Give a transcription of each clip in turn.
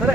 సరే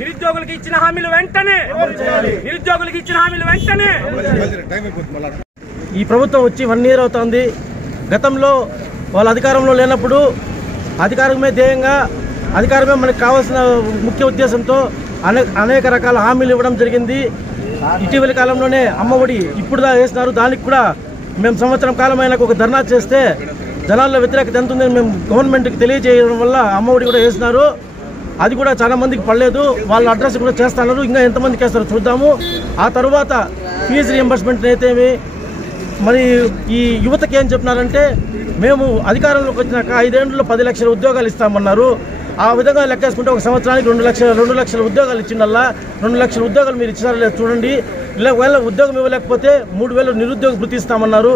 నిరుద్యోగులకు ఇచ్చిన హామీలు వెంటనే ఈ ప్రభుత్వం వచ్చి 1 year అవుతోంది. గతంలో వాళ్ళ అధికారంలో లేనప్పుడు అధికారమే ధ్యేయంగా అధికారమే మనకు కావాల్సిన ముఖ్య ఉద్దేశంతో అనేక రకాల హామీలు ఇవ్వడం జరిగింది. ఇటీవలి కాలంలోనే అమ్మఒడి ఇప్పుడు వేసినారు. దానికి కూడా మేము సంవత్సరం కాలమైన ఒక ధర్నా చేస్తే జనాల్లో వ్యతిరేకత ఎంత ఉందని మేము గవర్నమెంట్కి తెలియజేయడం వల్ల అమ్మఒడి కూడా వేసినారు. అది కూడా చాలా మందికి పడలేదు. వాళ్ళ అడ్రస్ కూడా చేస్తున్నారు. ఇంకా ఎంతమందికి వేస్తారో చూద్దాము. ఆ తర్వాత ఫీజు రియంబర్స్మెంట్ అయితేమి మరి ఈ యువతకి ఏం చెప్పినారంటే మేము అధికారంలోకి వచ్చినాక 5 ఏళ్లలో 10 లక్షల ఉద్యోగాలు ఇస్తామన్నారు. ఆ విధంగా లెక్కేసుకుంటే ఒక సంవత్సరానికి 2 లక్షల ఉద్యోగాలు ఇచ్చిందల్లా 2 లక్షల ఉద్యోగాలు మీరు ఇచ్చారో లేదు చూడండి. ఒకవేళ ఉద్యోగం ఇవ్వలేకపోతే 3000 నిరుద్యోగ భృతి ఇస్తామన్నారు.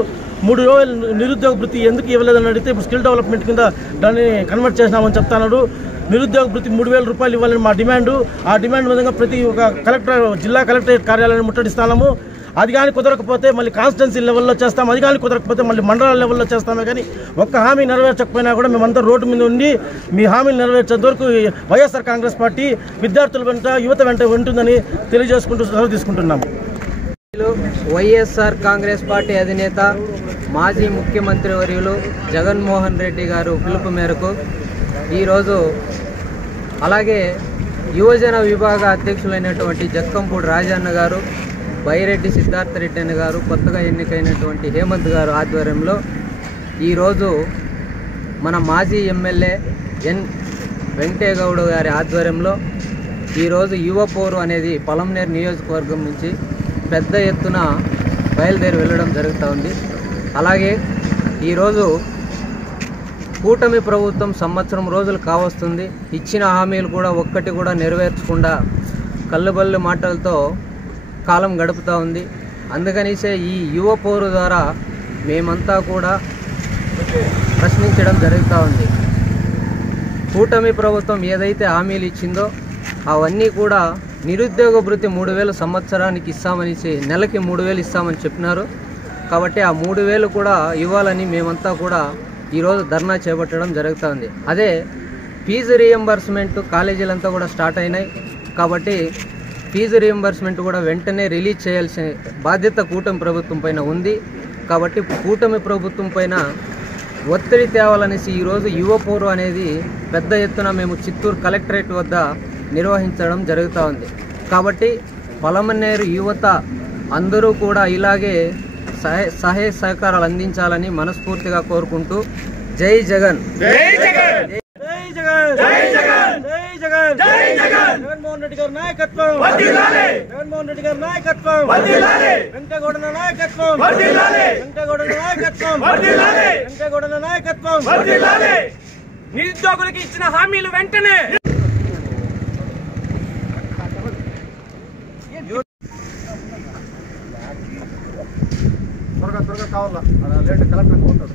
3000 నిరుద్యోగ భృతి ఎందుకు ఇవ్వలేదని అడిగితే ఇప్పుడు స్కిల్ డెవలప్మెంట్ కింద దాన్ని కన్వర్ట్ చేసినామని చెప్తున్నారు. నిరుద్యోగ భృతి 3000 రూపాయలు ఇవ్వాలని మా డిమాండు. ఆ డిమాండ్ విధంగా ప్రతి ఒక్క జిల్లా కలెక్టరేట్ కార్యాలయాన్ని ముట్టడిస్తాము. అది కానీ కుదరకపోతే మళ్ళీ కాన్స్టిట్యున్సీ లెవెల్లో చేస్తాం. అది కానీ కుదరకపోతే మళ్ళీ మండలాల లెవెల్లో చేస్తామే. కానీ ఒక్క హామీ నెరవేర్చకపోయినా కూడా మేమంతా రోడ్డు మీద ఉండి మీ హామీలు నెరవేర్చేంత వరకు వైఎస్ఆర్ కాంగ్రెస్ పార్టీ విద్యార్థుల వెంట యువత వెంట ఉంటుందని తెలియజేసుకుంటూ సెలవు తీసుకుంటున్నాము. వైఎస్ఆర్ కాంగ్రెస్ పార్టీ అధినేత మాజీ ముఖ్యమంత్రి వర్యులు జగన్మోహన్ రెడ్డి గారు పిలుపు మేరకు ఈరోజు అలాగే యువజన విభాగ అధ్యక్షులైనటువంటి జక్కంపూడి రాజన్న గారు, బైరెడ్డి సిద్ధార్థ రెడ్డి అన్న గారు, కొత్తగా ఎన్నికైనటువంటి హేమంత్ గారు ఆధ్వర్యంలో ఈరోజు మన మాజీ ఎమ్మెల్యే ఎన్ వెంకటేగౌడ గారి ఆధ్వర్యంలో ఈరోజు యువ పోరు అనేది పొలంనేరు నియోజకవర్గం నుంచి పెద్ద ఎత్తున బయలుదేరి వెళ్ళడం జరుగుతూ ఉంది. అలాగే ఈరోజు కూటమి ప్రభుత్వం 1 సంవత్సరం రోజులు కావస్తుంది. ఇచ్చిన హామీలు కూడా ఒక్కటి కూడా నెరవేర్చకుండా కళ్ళబల్లి మాటలతో కాలం గడుపుతూ ఉంది. అందుకనిసే ఈ యువ పోరు ద్వారా మేమంతా కూడా ప్రశ్నించడం జరుగుతూ ఉంది. కూటమి ప్రభుత్వం ఏదైతే హామీలు ఇచ్చిందో అవన్నీ కూడా నిరుద్యోగ భృతి 3000 సంవత్సరానికి ఇస్తామని, నెలకి 3000 ఇస్తామని చెప్పినారు. కాబట్టి ఆ 3000 కూడా ఇవ్వాలని మేమంతా కూడా ఈరోజు ధర్నా చేపట్టడం జరుగుతుంది. అదే ఫీజు రీఎంబర్స్మెంట్ కాలేజీలంతా కూడా స్టార్ట్ అయినాయి. కాబట్టి ఫీజు రీఎంబర్స్మెంట్ కూడా వెంటనే రిలీజ్ చేయాల్సిన బాధ్యత కూటమి ప్రభుత్వం పైన ఉంది. కాబట్టి కూటమి ప్రభుత్వం పైన ఒత్తిడి తేవాలనేసి ఈరోజు యువ పోరు అనేది పెద్ద ఎత్తున మేము చిత్తూరు కలెక్టరేట్ వద్ద నిర్వహించడం జరుగుతూ ఉంది. కాబట్టి పొలంనేరు యువత అందరూ కూడా ఇలాగే సహాయ సహకారాలు అందించాలని మనస్ఫూర్తిగా కోరుకుంటూ జై జగన్, జై జగన్, జై జగన్, జై జగన్, జై జగన్, జై జగన్. జగన్మోహన్ రెడ్డి గారి నాయకత్వం వర్ధిల్లాలి, జగన్మోహన్ రెడ్డి గారి నాయకత్వం వర్ధిల్లాలి, వెంకటగౌడ నాయకత్వం వర్ధిల్లాలి, వెంకటగౌడ నాయకత్వం వర్ధిల్లాలి, వెంకటగౌడ నాయకత్వం వర్ధిల్లాలి. నిరుద్యోగులకు ఇచ్చిన హామీలు వెంటనే త్వరగా కావాలా లేట్ కలెక్టర్ ఉంటాడు.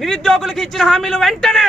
నిరుద్యోగులకు ఇచ్చిన హామీలు వెంటనే